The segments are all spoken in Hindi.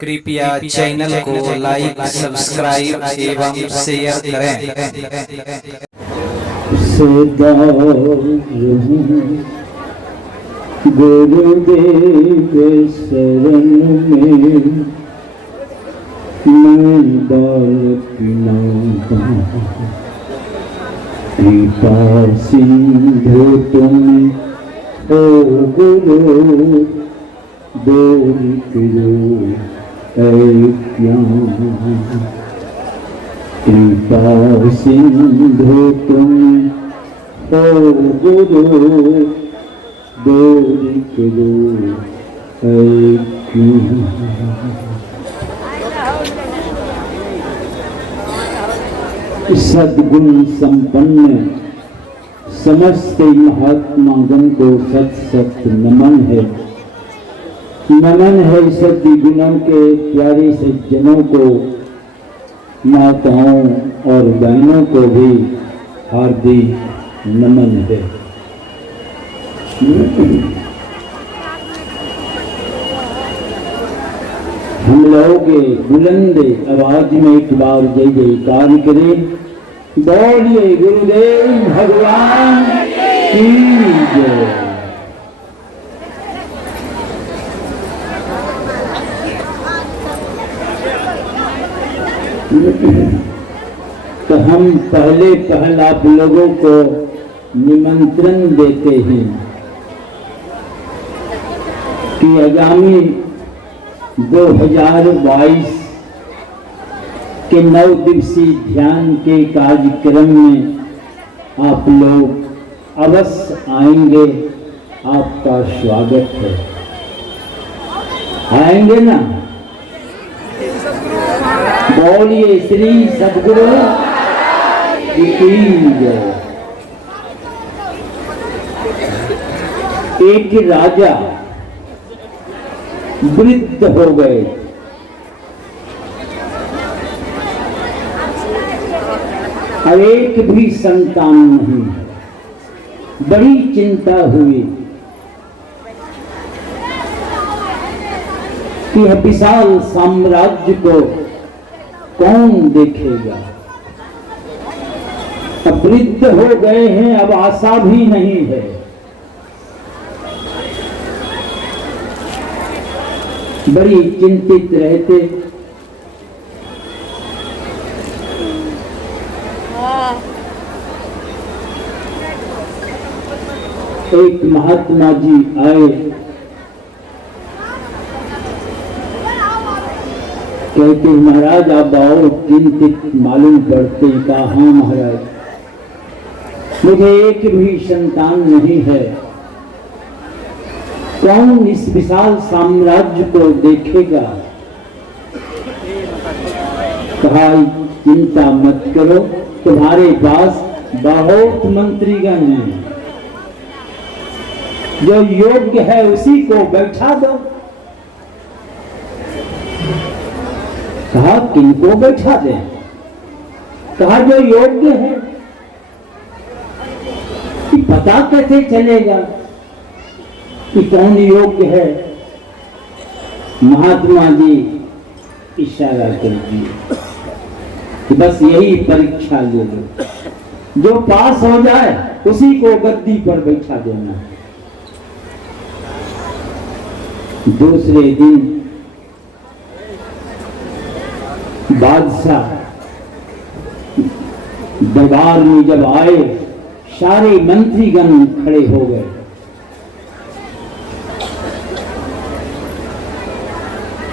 कृपया चैनल को लाइक, सब्सक्राइब एवं शेयर करें। सदा गुरुदेव शरण में मैं बालक नाता, कृपा सिंधु तुम हो गुरु, बोल करो कृपा सिंधु तुम हो गुरु, बोल करो सद्गुण संपन्न समस्त महात्मागण को सत सत नमन है। नमन है सद्गुणों के प्यारे सज्जनों को, माताओं और बहनों को भी हार्दिक नमन है। हम लोग बुलंद आवाज में एक बार जय जयकार करें, बोलिए गुरुदेव भगवान की जय। तो हम पहले आप लोगों को निमंत्रण देते हैं कि आगामी 2022 के 9 दिवसीय ध्यान के कार्यक्रम में आप लोग अवश्य आएंगे। आपका स्वागत है। आएंगे ना? बोलिए श्री सद्गुरु की जय। एक राजा वृद्ध हो गए, और एक भी संतान नहीं। बड़ी चिंता हुई कि यह विशाल साम्राज्य को कौन देखेगा। अब वृद्ध हो गए हैं, अब आशा भी नहीं है। बड़ी चिंतित रहते। एक महात्मा जी आए, कहते महाराज आप बहुत चिंतित मालूम पड़ते। कहा हाँ महाराज, मुझे एक भी संतान नहीं है, कौन इस विशाल साम्राज्य को देखेगा। कहा चिंता मत करो, तुम्हारे पास बहुत मंत्रीगण हैं, जो योग्य है उसी को बैठा दो। कहा किनको बैठा दें? कहा जो योग्य है। कि पता कैसे चलेगा कि कौन योग्य है? महात्मा जी इशारा कर दिए कि बस यही परीक्षा ले लो, जो पास हो जाए उसी को गद्दी पर बैठा देना। दूसरे दिन बादशाह दरबार में जब आए, सारे मंत्रीगण खड़े हो गए।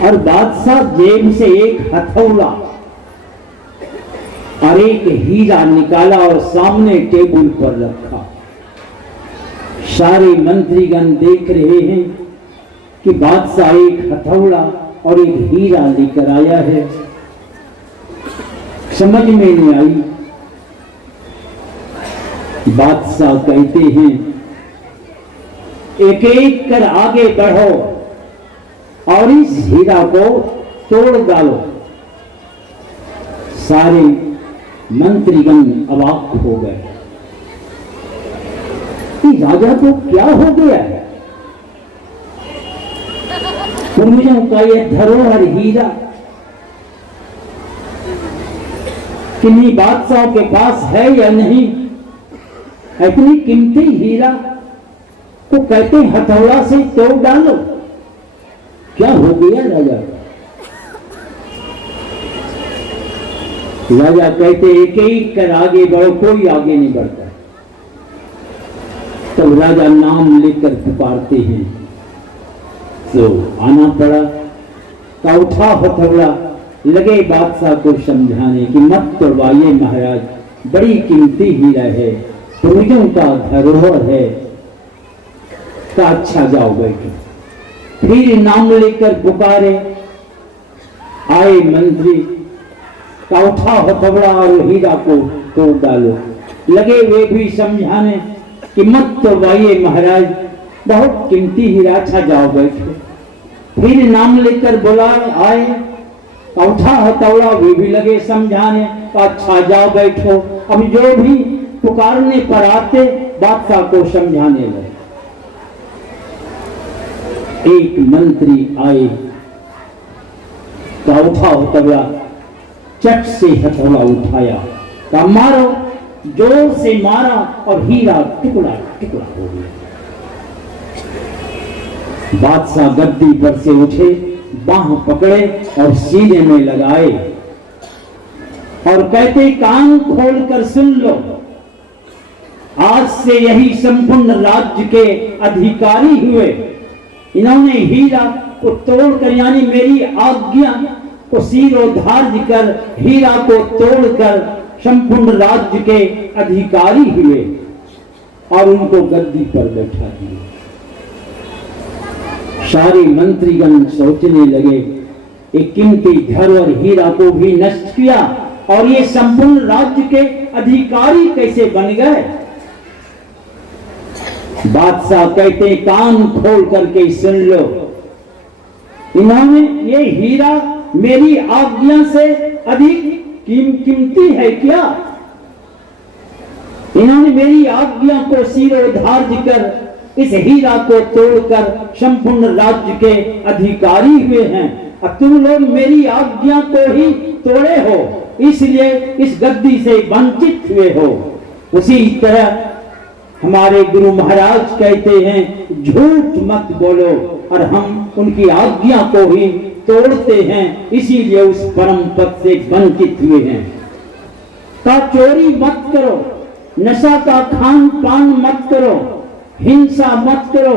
और बादशाह जेब से एक हथौड़ा और एक हीरा निकाला और सामने टेबल पर रखा। सारे मंत्रीगण देख रहे हैं कि बादशाह एक हथौड़ा और एक हीरा लेकर आया है। समझ में नहीं आई। बादशाह कहते हैं एक एक कर आगे बढ़ो और इस हीरा को तोड़ डालो। सारे मंत्रीगण अवाक हो गए कि राजा को क्या हो गया है। पूर्वजों का ये धरोहर हीरा किन्हीं बादशाहों के पास है या नहीं, इतनी कीमती हीरा तो कहते हथौड़ा से तोड़ डालो। क्या हो गया राजा? राजा कहते एक एक कर आगे बढ़ो, कोई आगे नहीं बढ़ता। तब राजा नाम लेकर पुकारते हैं तो आना पड़ा। का उठा हथौड़ा, लगे बादशाह को समझाने कि मत तोड़वाइए महाराज, बड़ी कीमती हीरा है, पूर्वजों का धरोहर है। का अच्छा जाओ बैठो। फिर नाम लेकर पुकारे, आए मंत्री। का उठा हथौड़ा और हीरा को तोड़ डालो। लगे वे भी समझाने कि मत तोड़वाइए महाराज, बहुत कीमती हीरा, अच्छा जाओ बैठो। फिर नाम लेकर बुलाए, आए। का उठा हथौड़ा, वे भी लगे समझाने, अच्छा जाओ बैठो। अब जो भी पुकारने पर आते बादशाह को समझाने लगे। एक मंत्री आए, का उठा हथौड़ा, चट से हथौड़ा उठाया, का मारो, जोर से मारा और हीरा टुकड़ा टुकड़ा हो गया। बादशाह गद्दी पर से उठे, बाह पकड़े और सीने में लगाए और कहते कान खोलकर सुन लो, आज से यही संपूर्ण राज्य के अधिकारी हुए। इन्होंने हीरा को तोड़कर, यानी मेरी आज्ञा को सिरोधार्य कर हीरा को तोड़कर संपूर्ण राज्य के अधिकारी हुए और उनको गद्दी पर बैठा दिया। सारे मंत्रीगण सोचने लगे, एक कीमती धरोहर हीरा को भी नष्ट किया और ये संपूर्ण राज्य के अधिकारी कैसे बन गए। बादशाह कहते कान खोल करके सुन लो, इन्होंने ये हीरा मेरी आज्ञा से अधिक कीमती है क्या? इन्होंने मेरी आज्ञा को सिरोधार्य कर इस हीरा को तोड़कर संपूर्ण राज्य के अधिकारी हुए हैं और तुम लोग मेरी आज्ञा को ही तोड़े हो, इसलिए इस गद्दी से वंचित हुए हो। उसी तरह हमारे गुरु महाराज कहते हैं झूठ मत बोलो और हम उनकी आज्ञा को ही तोड़ते हैं, इसीलिए उस परम पद से वंचित हुए हैं। का चोरी मत करो, नशा का खान पान मत करो, हिंसा मत करो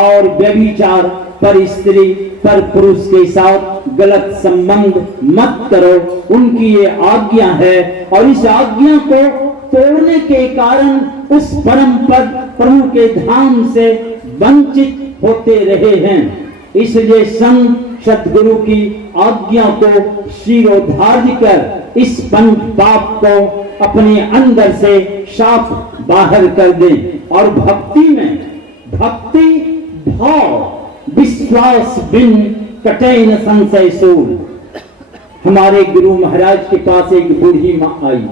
और व्यभिचार पर स्त्री पर पुरुष के साथ गलत संबंध मत करो। उनकी ये आज्ञा है और इस आज्ञा को तोड़ने के कारण उस परम पद प्रभु के धाम से वंचित होते रहे हैं। इसलिए संत सतगुरु की आज्ञा को सिरोधार्य कर इस पंच पाप को अपने अंदर से साफ बाहर कर दें और भक्ति में भक्ति भाव विश्वास बिन कटे न संशय सूल। हमारे गुरु महाराज के पास एक बूढ़ी माँ आई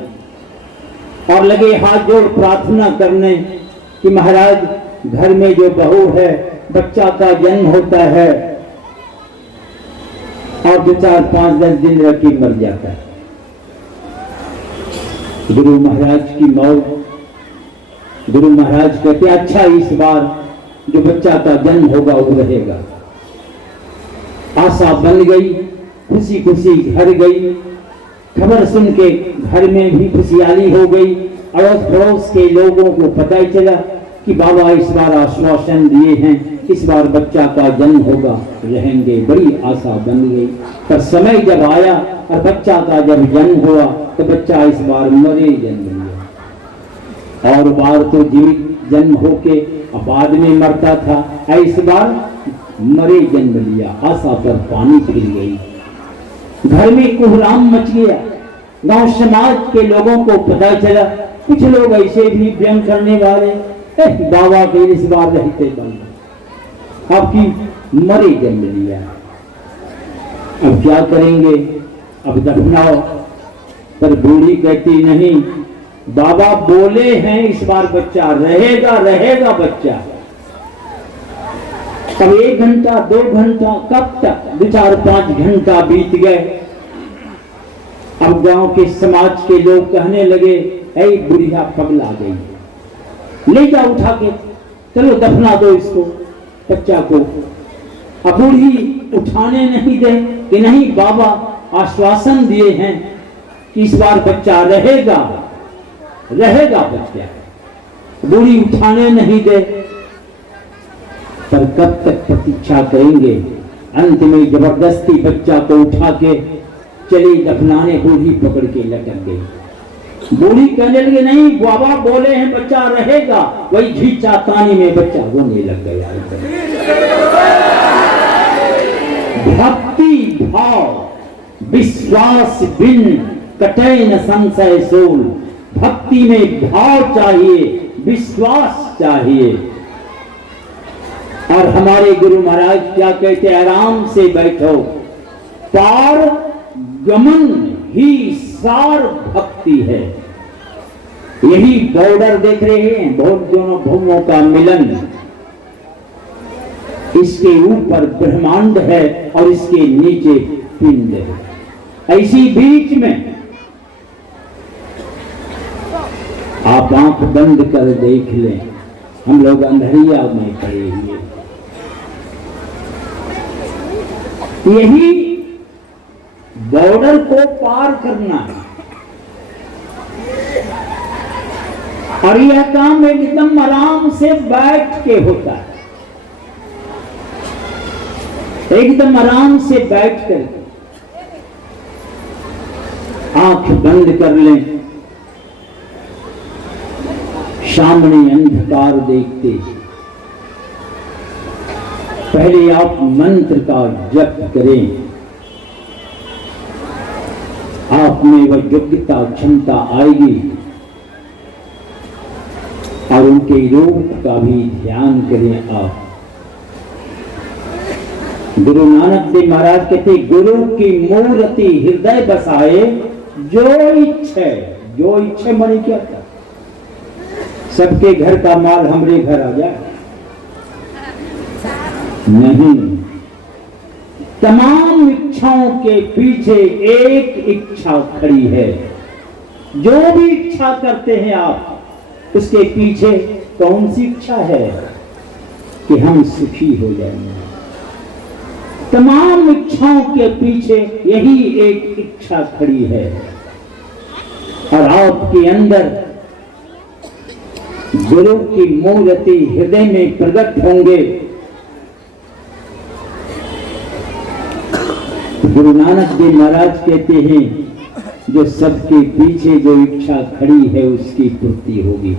और लगे हाथ जोड़ प्रार्थना करने कि महाराज घर में जो बहू है, बच्चा का जन्म होता है और 2, 4, 5, 10 दिन रह के मर जाता है। गुरु महाराज की मौत, गुरु महाराज कहते अच्छा इस बार जो बच्चा का जन्म होगा वो रहेगा। आशा बन गई, खुशी खुशी घर गई। खबर सुन के घर में भी खुशहाली हो गई। अड़ोस पड़ोस के लोगों को पता चला कि बाबा इस बार आश्वासन दिए हैं, इस बार बच्चा का जन्म होगा, रहेंगे। बड़ी आशा बन गई। पर समय जब आया और बच्चा का जब जन्म हुआ तो बच्चा इस बार मरे जन्म लिया। और बार तो जीवित जन्म होके बाद में मरता था, इस बार मरे जन्म लिया। आशा पर पानी फिर गई। घर में कोहराम मच गया। गांव समाज के लोगों को पता चला। कुछ लोग ऐसे भी व्यंग करने वाले, बाबा के इस बार रहते बन आपकी मरे जन्म लिया, अब क्या करेंगे, अब दफनाओ। पर बूढ़ी कहती नहीं, बाबा बोले हैं इस बार बच्चा रहेगा, रहेगा बच्चा। अब 1 घंटा 2 घंटा कब तक 2 4 5 घंटा बीत गए। अब गांव के समाज के लोग कहने लगे, ऐ बुढ़िया पगला गई, ले जा उठा के, चलो दफना दो इसको, बच्चा को। अब बूढ़ी उठाने नहीं दे कि नहीं बाबा आश्वासन दिए हैं कि इस बार बच्चा रहेगा, रहेगा बच्चा। बूढ़ी उठाने नहीं दे, पर कब तक प्रतीक्षा करेंगे। अंत में जबरदस्ती बच्चा को उठा के चली दफनाने, बूढ़ी पकड़ के लटक गई। बूढ़ी कहने लगी, नहीं बाबा बोले हैं बच्चा रहेगा। वही झींचा तानी में बच्चा रोने लग गया। भक्ति भाव विश्वास बिन कटे न संशय सोल। भक्ति में भाव चाहिए, विश्वास चाहिए। और हमारे गुरु महाराज क्या कहते हैं, आराम से बैठो, पार गमन ही सार भक्ति है। यही बॉर्डर देख रहे हैं, बहुत दोनों भूमों का मिलन। इसके ऊपर ब्रह्मांड है और इसके नीचे पिंड है। ऐसी बीच में आप आंख बंद कर देख लें, हम लोग अंधेरिया में पड़े हुए। यही बॉर्डर को पार करना है। और यह काम एकदम आराम से बैठ के होता है, एकदम आराम से बैठ कर आंख बंद कर लें, सामने अंधकार देखते पहले आप मंत्र का जप करें। आप में वह योग्यता क्षमता आएगी और उनके रूप का भी ध्यान करें। आप गुरु नानक देव महाराज कहते, गुरु की मूर्ति हृदय बसाए जो इच्छे। जो इच्छे माने क्या था, सबके घर का माल हमरे घर आ जाए नहीं। तमाम इच्छाओं के पीछे एक इच्छा खड़ी है। जो भी इच्छा करते हैं आप, उसके पीछे कौन सी इच्छा है कि हम सुखी हो जाएंगे। तमाम इच्छाओं के पीछे यही एक इच्छा खड़ी है। और आपके अंदर गुरु की मूर्ति हृदय में प्रकट होंगे। गुरु नानक देव महाराज कहते हैं, जो सबके पीछे जो इच्छा खड़ी है उसकी पूर्ति होगी।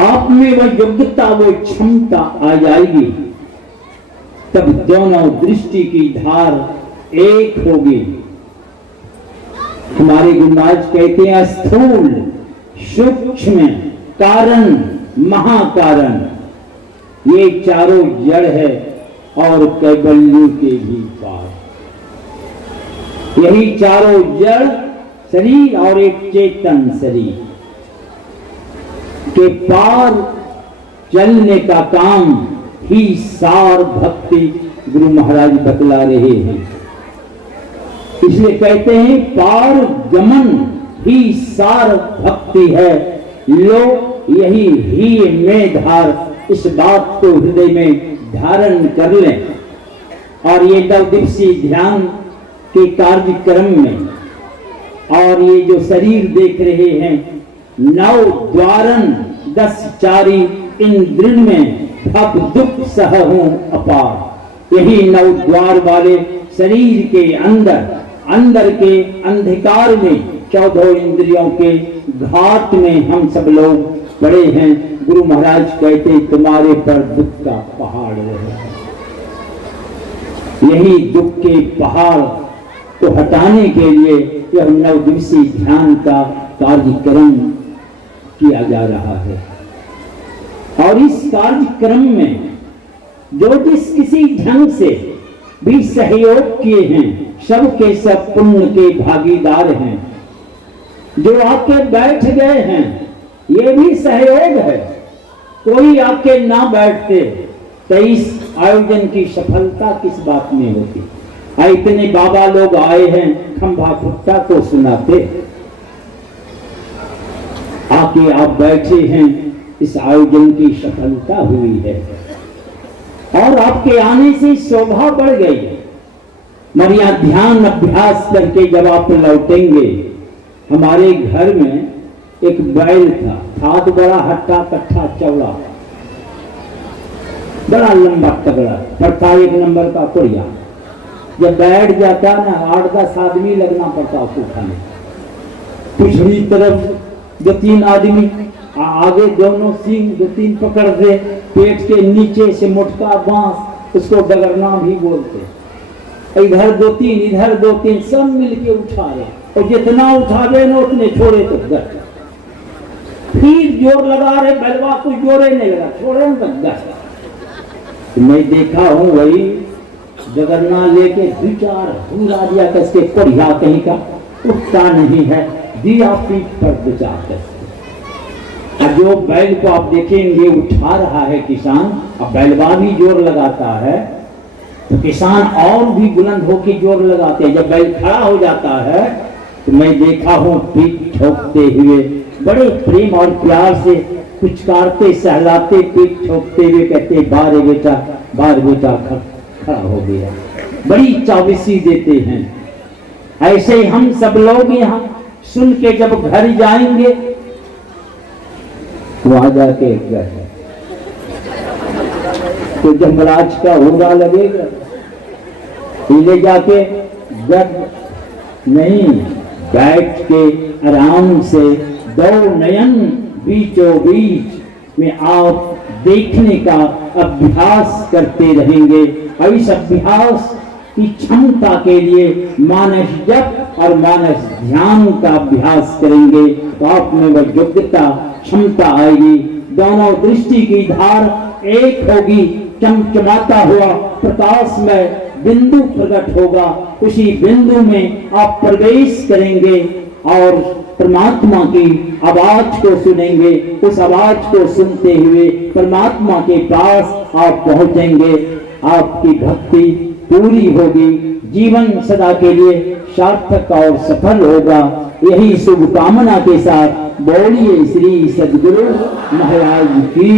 आप में वह योग्यता वो क्षमता आ जाएगी, तब दोनों दृष्टि की धार एक होगी। हमारे गुरु महाराज कहते हैं, स्थूल सूक्ष्म कारण महाकारण, ये चारों जड़ है और कैबल्य के भी पार। यही चारों जड़ शरीर और एक चेतन शरीर के पार चलने का काम ही सार भक्ति गुरु महाराज बतला रहे हैं। इसलिए कहते हैं, पार गमन ही सार भक्ति है। लो यही ही में धार, इस बात को हृदय में धारण कर लें। और ये 9 दिवसीय ध्यान के कार्यक्रम में और ये जो शरीर देख रहे हैं, 9 द्वारन 10 चारी, इन दृढ़ में भव दुख सह हूं अपार। यही 9 द्वार वाले शरीर के अंदर के अंधकार में 14 इंद्रियों के घाट में हम सब लोग पड़े हैं। गुरु महाराज कहते, तुम्हारे पर दुख का पहाड़ है। यही दुख के पहाड़ को हटाने के लिए यह 9 दिवसीय ध्यान का कार्यक्रम किया जा रहा है। और इस कार्यक्रम में जो जिस किसी ढंग से भी सहयोग किए हैं, सबके सब पुण्य के भागीदार हैं। जो आके बैठ गए हैं, ये भी सहयोग है। कोई आके ना बैठते तो इस आयोजन की सफलता किस बात में होती। इतने बाबा लोग आए हैं, खंभा खुट्टा को सुनाते, आके आप बैठे हैं, इस आयोजन की सफलता हुई है और आपके आने से शोभा बढ़ गई। मगर यहाँ ध्यान अभ्यास करके जब आप लौटेंगे, हमारे घर में एक बैल था तो बड़ा हट्टा कट्ठा चौड़ा, बड़ा लंबा तगड़ा, पड़ता 1 नंबर का कुड़िया। जब बैठ जाता ना 8-10 आदमी लगना पड़ता उसको खाने। पिछली तरफ 2-3 आदमी, आगे दोनों सींग 2-3 पकड़ दे, पेट के नीचे से मोटका बांस, उसको डगरना भी बोलते। इधर 2-3 इधर 2-3 सब मिलके उठा रहे, और जितना उठावे ना उतने छोड़े तो गट। फिर जोर लगा रहे, बैलवा कुछ जोरे नहीं लगा, छोड़े तो गट। मैं देखा हूं वही जगरना लेके 2-4 भूरा दिया कसके कोढ़िया कहीं का उठता नहीं है, दिया पीठ पर 2-4 कसके। अब जो बैल को आप देखेंगे उठा रहा है किसान, अब बैलवा भी जोर लगाता है तो किसान और भी बुलंद होकर जोर लगाते हैं। जब बैल खड़ा हो जाता है तो मैं देखा हूं पीठ ठोकते हुए, बड़े प्रेम और प्यार से पुचकारते, सहलाते, पीठ ठोकते हुए कहते, बार बेटा खड़ा हो गया। बड़ी चाविसी देते हैं। ऐसे ही हम सब लोग यहाँ सुन के जब घर जाएंगे, वहां जाके घर तो जमराज का होगा लगेगा, ले जाके गद नहीं, बैठ के आराम से 2 नयन बीचों बीच में आप देखने का अभ्यास करते रहेंगे। और इस अभ्यास की क्षमता के लिए मानस जप और मानस ध्यान का अभ्यास करेंगे तो आप में वह योग्यता क्षमता आएगी। दोनों दृष्टि की धार एक होगी, चमचमाता हुआ प्रकाश में बिंदु प्रकट होगा। उसी बिंदु में आप प्रवेश करेंगे और परमात्मा की आवाज को सुनेंगे। उस आवाज को सुनते हुए परमात्मा के पास आप पहुंचेंगे। आपकी भक्ति पूरी होगी, जीवन सदा के लिए सार्थक और सफल होगा। यही शुभकामना के साथ बोलिए श्री सद्गुरु महाराज की।